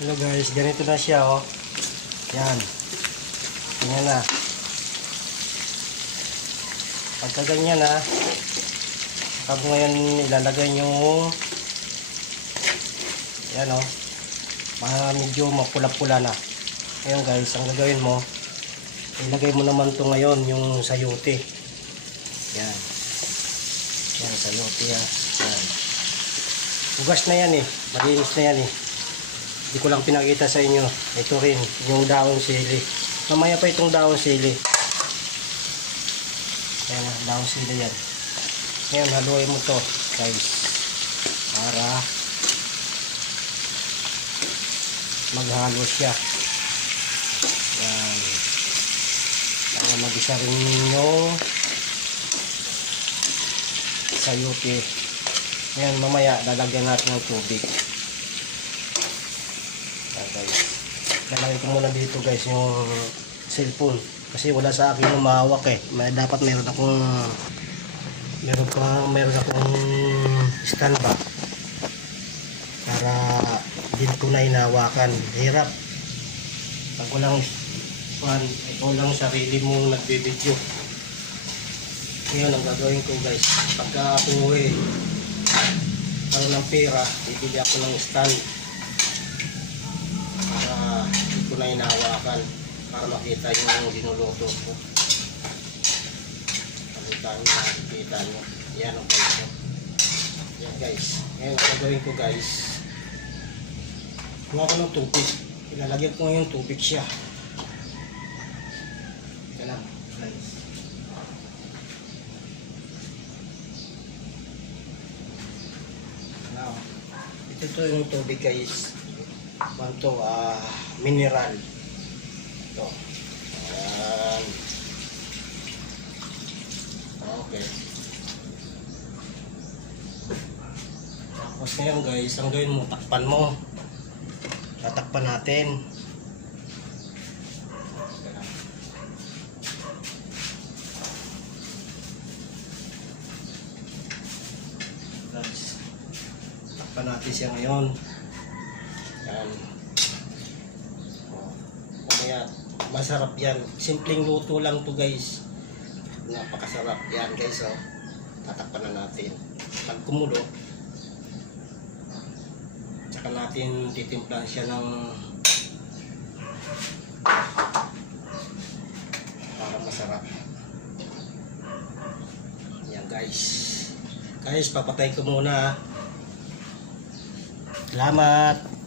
Hello guys, ganito na siya oh. Yan. Ganyan na. Pagka ganyan na, saka ngayon ilalagay yung yan oh. Medyo mapula-pula na. Ngayon guys, ang gagawin mo, ilagay mo naman to ngayon yung sayote. Yan. Yan, sayote yan. Yan. Hugas na yan eh. Malinis na yan eh. Hindi ko lang pinakita sa inyo. Ito rin, yung daong sili. Mamaya pa itong daong sili. Ayan na, daong sili yan. Ngayon, haluin mo to guys. Para maghalo siya. Ayan. Para mag-isa rin yung sayote. Ayan, mamaya lalagyan natin ng tubig. Guys, lalagay ko muna dito guys yung cellphone kasi wala sa akin yung mahawak eh. Dapat meron akong stand ba para din ko na hinawakan. Hirap pag walang fan, ikaw lang sarili mo nagbibideo. Ngayon ang gagawin ko guys, pagka ako ng pera, bibili ako ng stand para hindi ko na hinahawakan para makita yung dinuluto ko. Makikita nyo. Yan ang guys. Yan guys. Ngayon ang gagawin ko guys, kuha ko ng tubig. Ilalagyan ko yung tubig siya. Ito lang guys. Now, ito yung tubig guys. Ito, mineral. Ito. Ayan. Okay. Tapos ngayon guys, ang gawin mo, takpan mo. Tatakpan natin. Guys, takpan natin siya ngayon. Yan. Kumaya, masarap yan. Simpleng luto lang to guys. Napakasarap yan guys. Oh. Tatakpan na natin. Pag kumulo, saka natin titimplan siya ng para masarap. Yan guys. Guys, papatay ko muna. Salamat.